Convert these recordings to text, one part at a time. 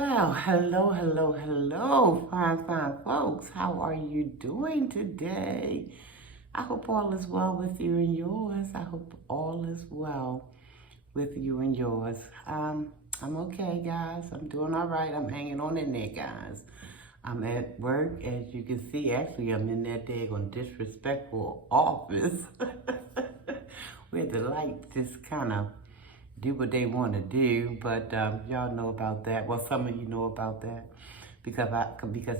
Well, hello, fine folks. How are you doing today? I hope all is well with you and yours. I hope all is well with you and yours. I'm okay, guys. I'm doing all right. I'm hanging on in there, guys. I'm at work, as you can see. Actually, I'm in that daggone disrespectful office where the lights just kind of do what they want to do, but y'all know about that. Well, some of you know about that because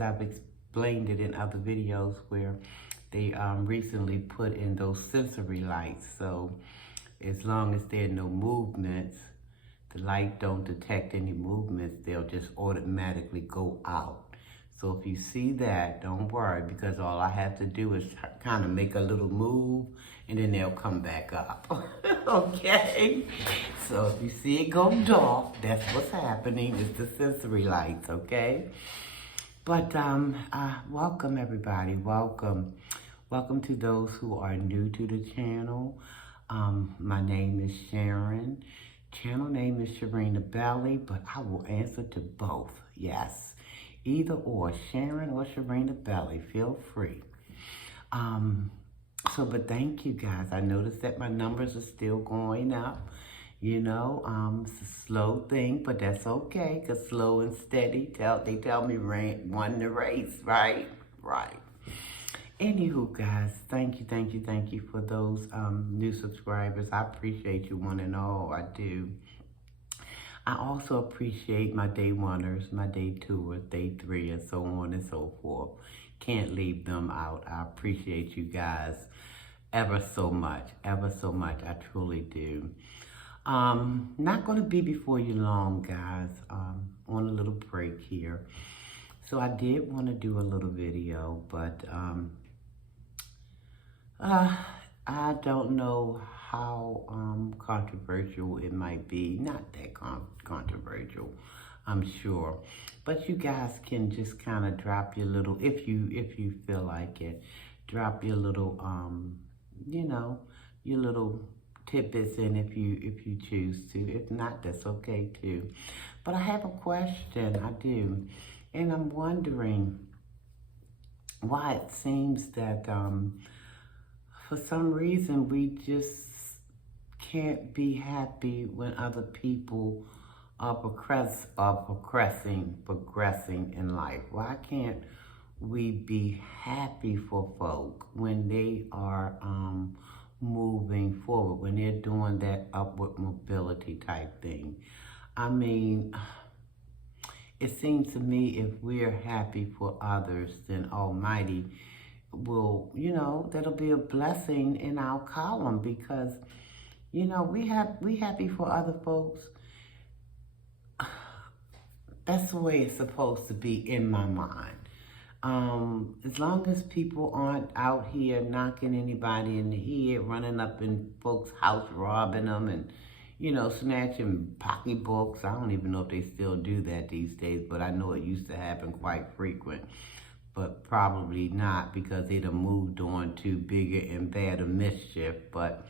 I've explained it in other videos where they recently put in those sensory lights. So as long as there are no movements, the light don't detect any movements, they'll just automatically go out. So if you see that, don't worry, because all I have to do is kind of make a little move and then they'll come back up. Okay? So if you see it go dark, that's what's happening. It's the sensory lights, okay? But welcome everybody, welcome. Welcome to those who are new to the channel. My name is Sharon. Channel name is Sharinabelli, but I will answer to both, yes. Either or, Sharon or Sharinabelli, feel free. But thank you guys. I noticed that my numbers are still going up. You know, it's a slow thing, but that's okay, because slow and steady, they tell me won the race, right? Right. Anywho, guys, thank you for those new subscribers. I appreciate you one and all, I do. I also appreciate my day oneers, my day twos, day three, and so on and so forth. Can't leave them out. I appreciate you guys ever so much, I truly do. Not going to be before you long, guys, on a little break here. So I did want to do a little video, but I don't know how controversial it might be. Not that controversial, I'm sure. But you guys can just kind of drop your little, if you feel like it, drop your little, you know, your little tidbits in if you choose to. If not, that's okay too. But I have a question, I do. And I'm wondering why it seems that for some reason we just can't be happy when other people are progressing in life. Why can't we be happy for folk when they are moving forward, when they're doing that upward mobility type thing? I mean, it seems to me if we're happy for others, then Almighty will, you know, that'll be a blessing in our column, because, you know, we happy for other folks. That's the way it's supposed to be in my mind. As long as people aren't out here knocking anybody in the head, running up in folks' house, robbing them, and, you know, snatching pocketbooks. I don't even know if they still do that these days, but I know it used to happen quite frequent. But probably not, because they'd have moved on to bigger and badder mischief. But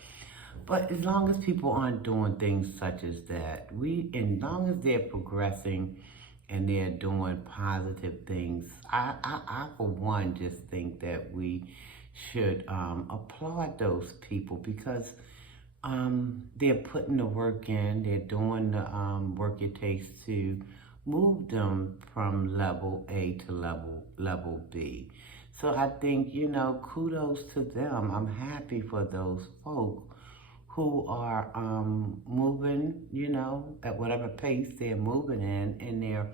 as long as people aren't doing things such as that, as long as they're progressing and they're doing positive things, I for one just think that we should applaud those people, because they're putting the work in, they're doing the work it takes to move them from level A to level B. So I think, you know, kudos to them. I'm happy for those folk who are moving, you know, at whatever pace they're moving in, and they're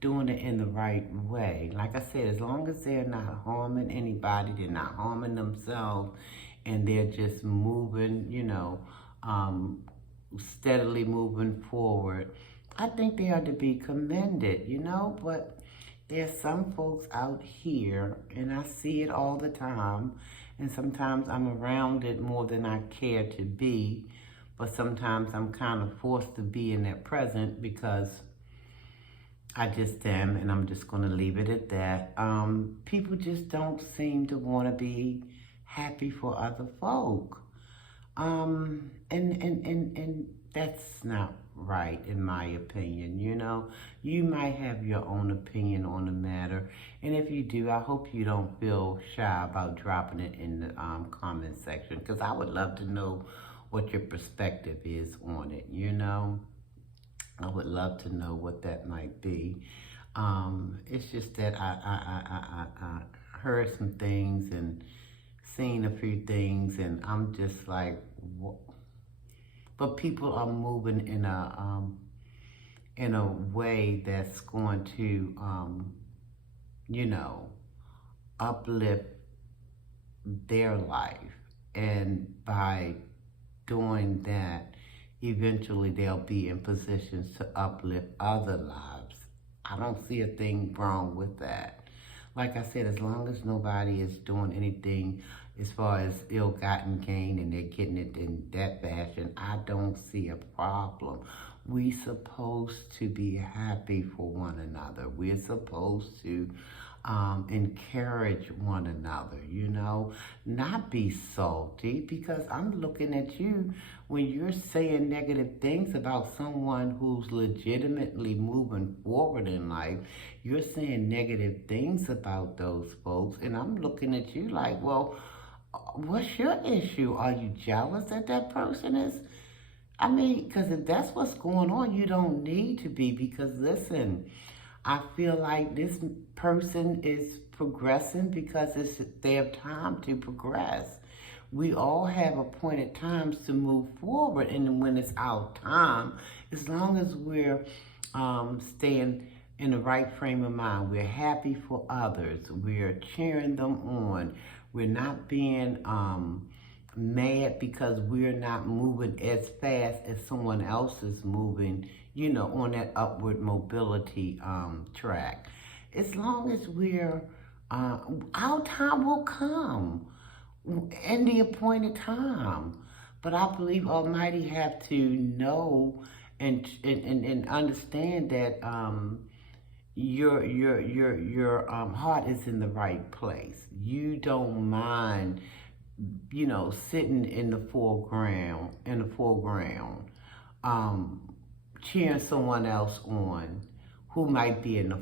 doing it in the right way. Like I said, as long as they're not harming anybody, they're not harming themselves, and they're just moving, you know, steadily moving forward, I think they are to be commended, you know. But there's some folks out here, and I see it all the time, and sometimes I'm around it more than I care to be, but sometimes I'm kind of forced to be in that present because I just am, and I'm just going to leave it at that. People just don't seem to want to be happy for other folk. And that's not right, in my opinion. You know, you might have your own opinion on the matter, and if you do, I hope you don't feel shy about dropping it in the comment section, because I would love to know what your perspective is on it. You know, I would love to know what that might be. It's just that I heard some things and seen a few things, and I'm just like, but people are moving in a way that's going to, you know, uplift their life, and by doing that, eventually they'll be in positions to uplift other lives. I don't see a thing wrong with that. Like I said, as long as nobody is doing anything as far as ill-gotten gain and they're getting it in that fashion, I don't see a problem. We supposed to be happy for one another. We're supposed to encourage one another, you know, not be salty, because I'm looking at you when you're saying negative things about someone who's legitimately moving forward in life. You're saying negative things about those folks, and I'm looking at you like, well, what's your issue? Are you jealous that that person is? I mean, because if that's what's going on, you don't need to be. Because listen, I feel like this person is progressing because it's their time to progress. We all have appointed times to move forward, and when it's our time, as long as we're staying in the right frame of mind, we're happy for others, we're cheering them on, we're not being mad because we're not moving as fast as someone else is moving, you know, on that upward mobility track. As long as we're, our time will come in the appointed time. But I believe Almighty have to know and understand that your heart is in the right place. You don't mind, you know, sitting in the foreground, um, cheering someone else on who might be in the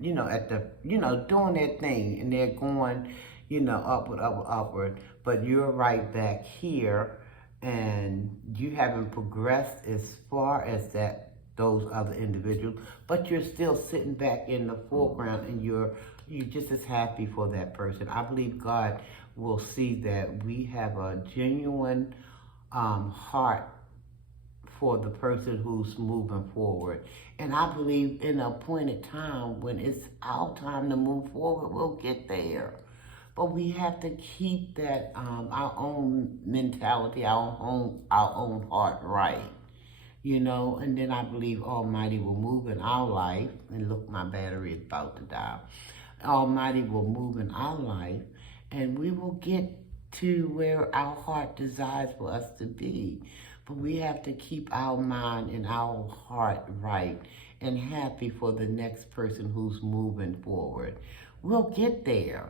you know, at the, you know, doing their thing, and they're going, you know, upward, upward, upward, but you're right back here, and you haven't progressed as far as those other individuals, but you're still sitting back in the foreground, and you're just as happy for that person. I believe God will see that we have a genuine heart for the person who's moving forward. And I believe in an appointed time, when it's our time to move forward, we'll get there. But we have to keep that our own mentality, our own heart right, you know. And then I believe Almighty will move in our life. And look, my battery is about to die. Almighty will move in our life, and we will get to where our heart desires for us to be. But we have to keep our mind and our heart right and happy for the next person who's moving forward. We'll get there.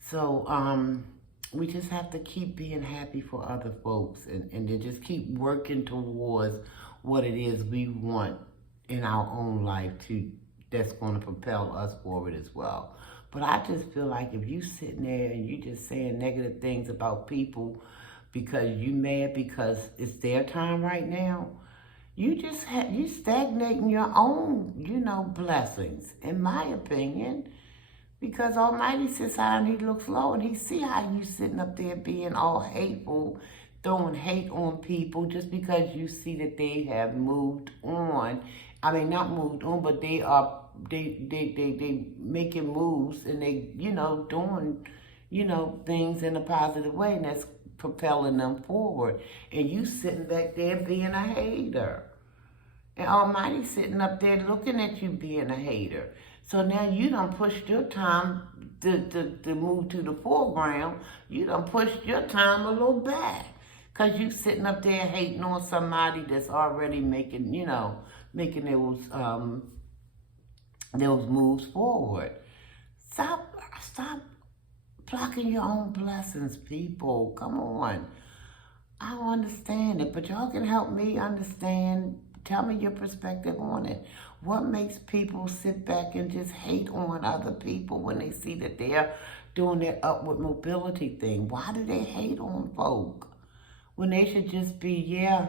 So we just have to keep being happy for other folks, and then just keep working towards what it is we want in our own life that's going to propel us forward as well. But I just feel like if you sitting there and you just saying negative things about people because you mad because it's their time right now, you stagnating your own, you know, blessings, in my opinion. Because Almighty sits high and he looks low, and he see how you sitting up there being all hateful, throwing hate on people just because you see that they have moved on. I mean, not moved on, but they making moves, and they, you know, doing, you know, things in a positive way, and that's propelling them forward. And you sitting back there being a hater. And Almighty sitting up there looking at you being a hater. So now you done pushed your time to move to the foreground. You done pushed your time a little back. Because you sitting up there hating on somebody that's already making, you know, making those moves forward. Stop blocking your own blessings, people. Come on. I don't understand it, but y'all can help me understand. Tell me your perspective on it. What makes people sit back and just hate on other people when they see that they're doing their upward mobility thing? Why do they hate on folk when they should just be, yeah,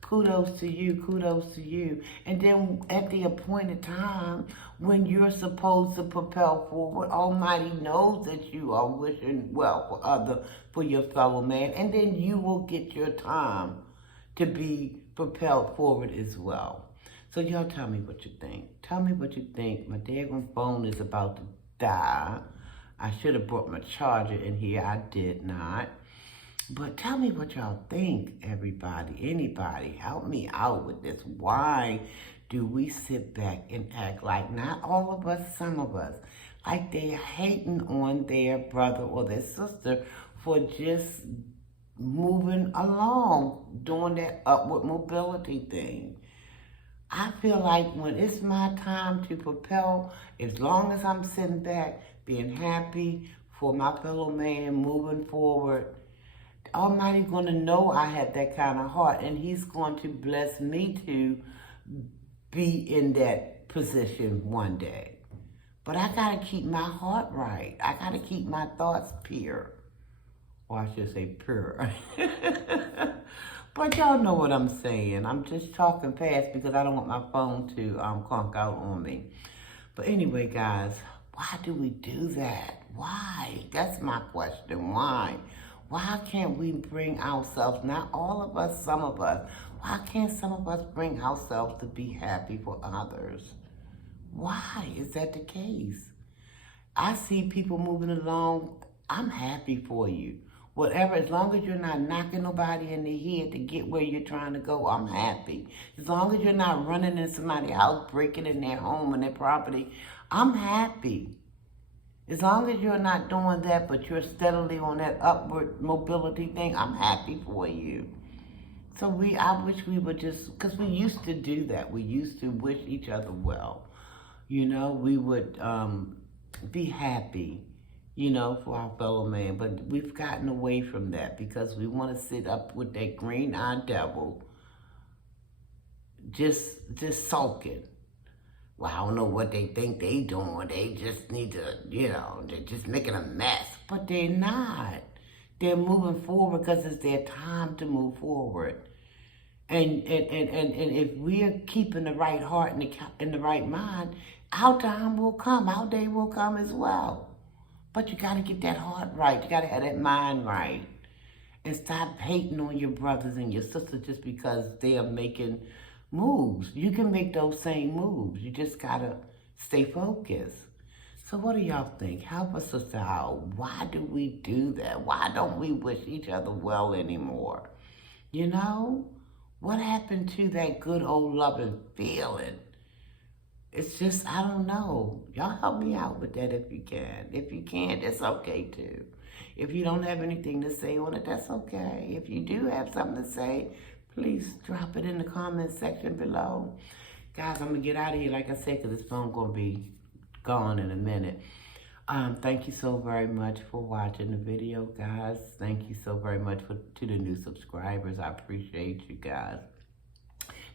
kudos to you. And then at the appointed time, when you're supposed to propel forward, Almighty knows that you are wishing well for your fellow man, and then you will get your time to be propelled forward as well. So y'all tell me what you think. Tell me what you think. My daggone phone is about to die. I should have brought my charger in here. I did not. But tell me what y'all think, everybody, anybody. Help me out with this. Why do we sit back and act like, not all of us, some of us, like they're hating on their brother or their sister for just moving along, doing that upward mobility thing? I feel like when it's my time to propel, as long as I'm sitting back, being happy for my fellow man, moving forward, Almighty going to know I have that kind of heart, and He's going to bless me to be in that position one day. But I got to keep my heart right. I got to keep my thoughts pure. Or I should say pure. But y'all know what I'm saying. I'm just talking fast because I don't want my phone to clunk out on me. But anyway, guys, why do we do that? Why? That's my question. Why? Why can't we bring ourselves, not all of us, some of us, why can't some of us bring ourselves to be happy for others? Why is that the case? I see people moving along. I'm happy for you. Whatever, as long as you're not knocking nobody in the head to get where you're trying to go, I'm happy. As long as you're not running in somebody's house, breaking in their home and their property, I'm happy. As long as you're not doing that, but you're steadily on that upward mobility thing, I'm happy for you. So I wish we would just, because we used to do that. We used to wish each other well. You know, we would be happy, you know, for our fellow man. But we've gotten away from that because we want to sit up with that green-eyed devil just sulking. Well, I don't know what they think they doing. They just need to, you know, they're just making a mess. But they're not. They're moving forward because it's their time to move forward. And if we're keeping the right heart and the right mind, our time will come. Our day will come as well. But you got to get that heart right. You got to have that mind right. And stop hating on your brothers and your sisters just because they are making moves. You can make those same moves. You just got to stay focused. So what do y'all think? Help us out. Why do we do that? Why don't we wish each other well anymore? You know? What happened to that good old loving feeling? It's just, I don't know. Y'all help me out with that if you can. If you can't, that's okay too. If you don't have anything to say on it, that's okay. If you do have something to say, please drop it in the comment section below. Guys, I'm going to get out of here, like I said, because this phone's going to be gone in a minute. Thank you so very much for watching the video, guys. Thank you so very much to the new subscribers. I appreciate you guys.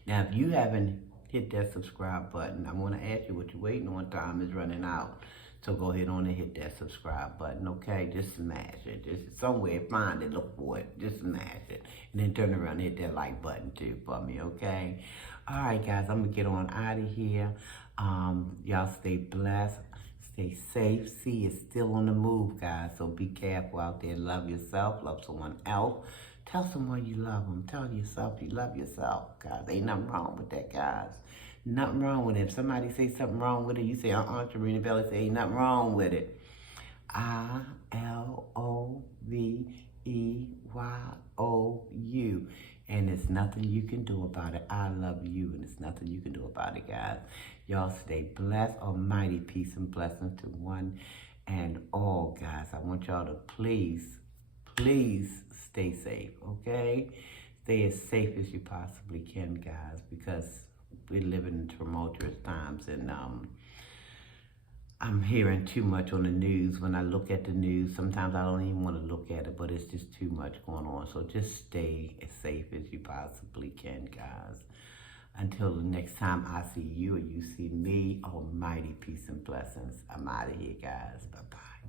Now, if you haven't hit that subscribe button, I want to ask you what you're waiting on. Time is running out. So go ahead on and hit that subscribe button, okay? Just smash it. Just somewhere, find it, look for it. Just smash it. And then turn around and hit that like button too for me, okay? All right, guys, I'm going to get on out of here. Y'all stay blessed. Stay safe. See, it's still on the move, guys. So be careful out there. Love yourself. Love someone else. Tell someone you love them. Tell yourself you love yourself, guys. Ain't nothing wrong with that, guys. Nothing wrong with it. If somebody say something wrong with it, you say, Sharinabelli say, ain't nothing wrong with it. I-L-O-V-E-Y-O-U. And there's nothing you can do about it. I love you, and there's nothing you can do about it, guys. Y'all stay blessed. Almighty peace and blessings to one and all, guys. I want y'all to please stay safe, okay? Stay as safe as you possibly can, guys, because we're living in tumultuous times, and I'm hearing too much on the news. When I look at the news, sometimes I don't even want to look at it, but it's just too much going on. So just stay as safe as you possibly can, guys. Until the next time I see you or you see me, almighty peace and blessings. I'm out of here, guys. Bye-bye.